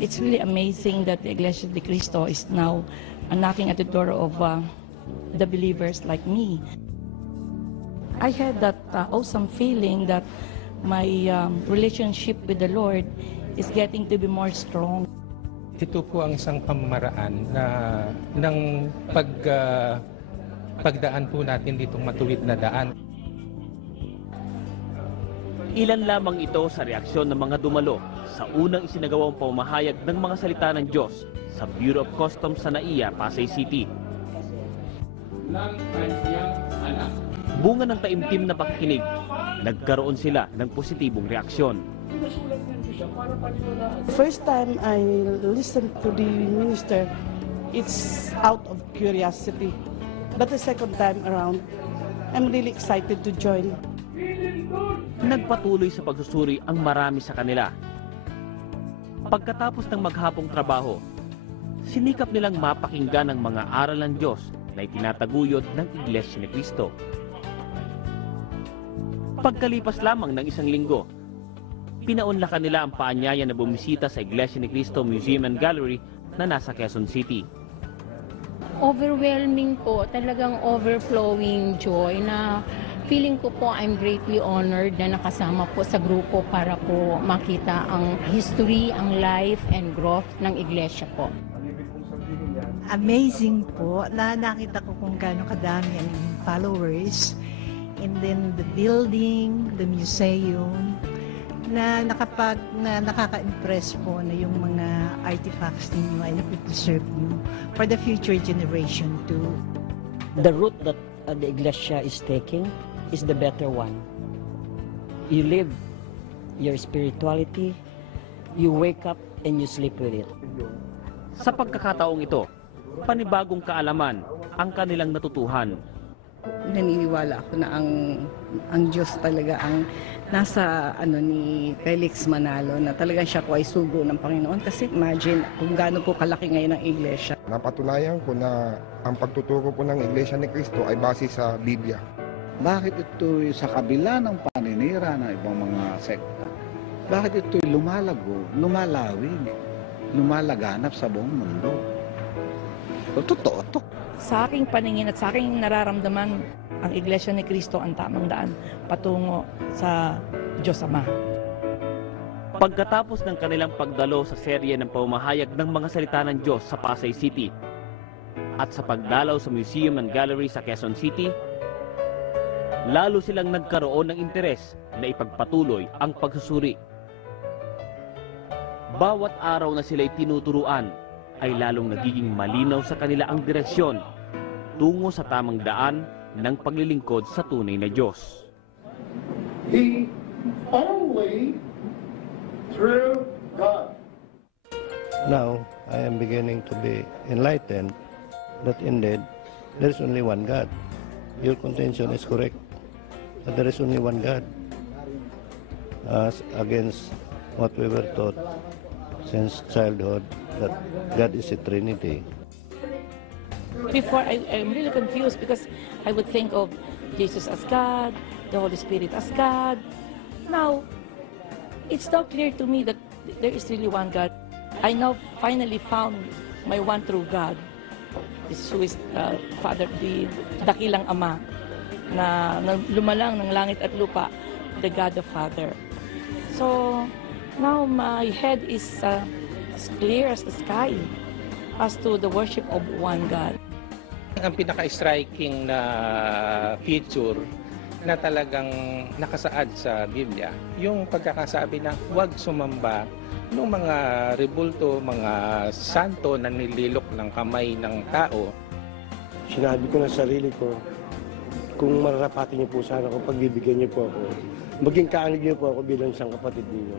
It's really amazing that the Iglesia de Cristo is now knocking at the door of the believers like me. I had that awesome feeling that my relationship with the Lord is getting to be more strong. Ito po ang isang pamamaraan na ng pagdaan po natin ditong matuwid na daan. Ilan lamang ito sa reaksyon ng mga dumalo sa unang isinagawang pamahayag ng mga salita ng Diyos sa Bureau of Customs sa NAIA, Pasay City. Bunga ng taimtim na pakikinig, nagkaroon sila ng positibong reaksyon. First time I listened to the minister, it's out of curiosity. But the second time around, I'm really excited to join. Nagpatuloy sa pagsusuri ang marami sa kanila. Pagkatapos ng maghapong trabaho, sinikap nilang mapakinggan ang mga aral ng Diyos na itinataguyod ng Iglesia ni Cristo. Pagkalipas lamang ng isang linggo, pinaunlakan nila ang paanyaya na bumisita sa Iglesia ni Cristo Museum and Gallery na nasa Quezon City. Overwhelming po, talagang overflowing joy na feeling ko po I'm greatly honored na nakasama po sa grupo para po makita ang history, ang life and growth ng iglesia po. Amazing po na nakita ko kung gaano kadami ang followers, and then the building, the museum, na nakaka-impress po na yung mga artifacts ninyo ay napipreserve nyo for the future generation too. The route that the Iglesia is taking is the better one. You live your spirituality, you wake up and you sleep with it. Sa pagkakataong ito, panibagong kaalaman ang kanilang natutuhan. Naniniwala ako na ang Diyos talaga ang nasa ni Felix Manalo, na talagang siya po ay sugo ng Panginoon, kasi imagine kung gaano po kalaki ngayon ang iglesia. Napatunayan ko na ang pagtuturo po ng Iglesia ni Cristo ay base sa Biblia. Bakit ito sa kabila ng paninira ng ibang mga sekta? Bakit ito lumalago, lumalawig, lumalaganap sa buong mundo? Totoo to. Sa aking paningin at sa aking nararamdaman, ang Iglesia ni Cristo ang tamang daan patungo sa Diyos Ama. Pagkatapos ng kanilang pagdalo sa serye ng pamahayag ng mga salita ng Diyos sa Pasay City at sa pagdalaw sa Museum and Gallery sa Quezon City, lalo silang nagkaroon ng interes na ipagpatuloy ang pagsusuri. Bawat araw na sila'y tinuturuan, ay lalong nagiging malinaw sa kanila ang direksyon tungo sa tamang daan ng paglilingkod sa tunay na Diyos. The only true God. Now, I am beginning to be enlightened that indeed there is only one God. Your contention is correct, that there is only one God, as against what we were taught since childhood, that God is a Trinity. Before, I'm really confused because I would think of Jesus as God, the Holy Spirit as God. Now, it's now clear to me that there is really one God. I now finally found my one true God, who is Father, the dakilang Ama, na lumalang ng langit at lupa, the God the Father. So, now my head is as clear as the sky as to the worship of one God. Ang pinaka-striking na feature na talagang nakasaad sa Biblia, yung pagkakasabi na huwag sumamba ng mga rebulto, mga santo na nililok ng kamay ng tao. Sinabi ko na sarili ko, kung mararapatin niyo po sana ako, pagbibigyan niyo po ako, maging kaanib niyo po ako bilang isang kapatid niyo.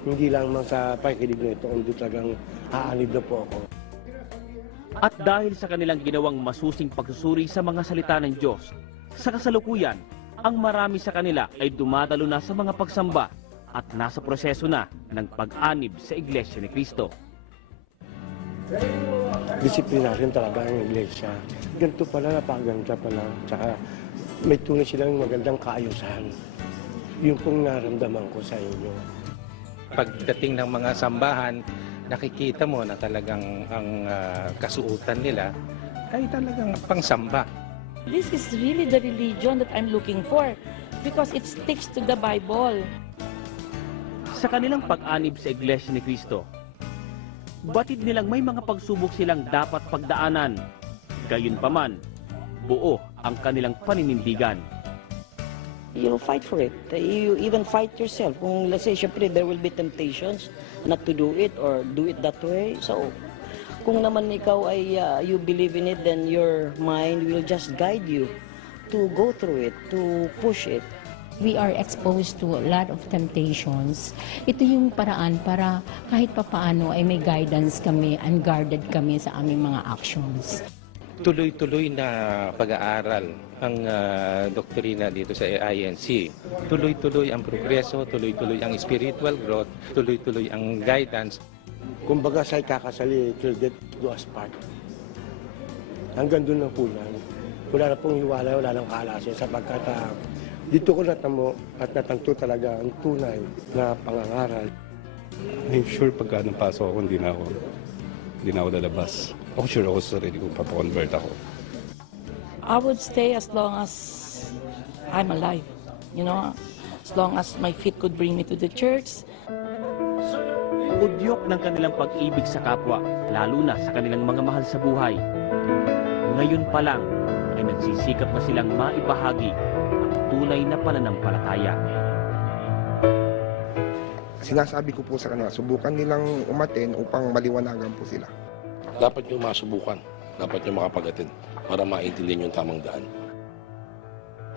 Hindi lang sa pakikinig na ito, hindi talagang aanib na po ako. At dahil sa kanilang ginawang masusing pagsusuri sa mga salita ng Diyos, sa kasalukuyan, ang marami sa kanila ay dumadalo na sa mga pagsamba at nasa proseso na ng pag-anib sa Iglesia ni Cristo. Disiplinaryo talaga ang iglesia. Ganito pala, napakaganda pala. Tsaka may tunay silang magandang kaayusan. Yung pong naramdaman ko sa inyo. Pagdating ng mga sambahan, nakikita mo na talagang ang kasuotan nila ay talagang pangsamba. This is really the religion that I'm looking for because it sticks to the Bible. Sa kanilang pag-anib sa Iglesia ni Cristo, batid nilang may mga pagsubok silang dapat pagdaanan. Gayunpaman, buo ang kanilang paninindigan. You fight for it. You even fight yourself. Kung let's say, syempre, there will be temptations not to do it or do it that way. So, kung naman ikaw ay you believe in it, then your mind will just guide you to go through it, to push it. We are exposed to a lot of temptations. Ito yung paraan para kahit papaano ay may guidance kami, unguarded kami sa aming mga actions. Tuloy-tuloy na pag-aaral ang doktrina dito sa INC. Tuloy-tuloy ang progreso, tuloy-tuloy ang spiritual growth, tuloy-tuloy ang guidance. Kumbaga sa'y kakasali, till death do us part. Hanggang doon na po yan. Wala na pong hiwalay, wala nang kaalasin sapagkat dito ko natamo at natanto talaga ang tunay na pangangaral. I'm sure pagka napasok ako, hindi na ako lalabas. Ako sure ako sa sarili kung papakonvert ako. I would stay as long as I'm alive, you know, as long as my feet could bring me to the church. Udyok ng kanilang pag-ibig sa kapwa, lalo na sa kanilang mga mahal sa buhay. Ngayon pa lang ay nagsisikap na silang maibahagi ang tunay na pananampalataya. Sinasabi ko po sa kanila, subukan nilang umaten upang maliwanagan po sila. Dapat nyo masubukan, dapat nyo makapagatin para maintindihan yung tamang daan.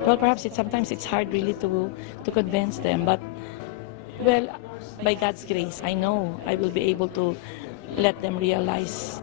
Well, perhaps sometimes it's hard really to convince them, but well, by God's grace, I know I will be able to let them realize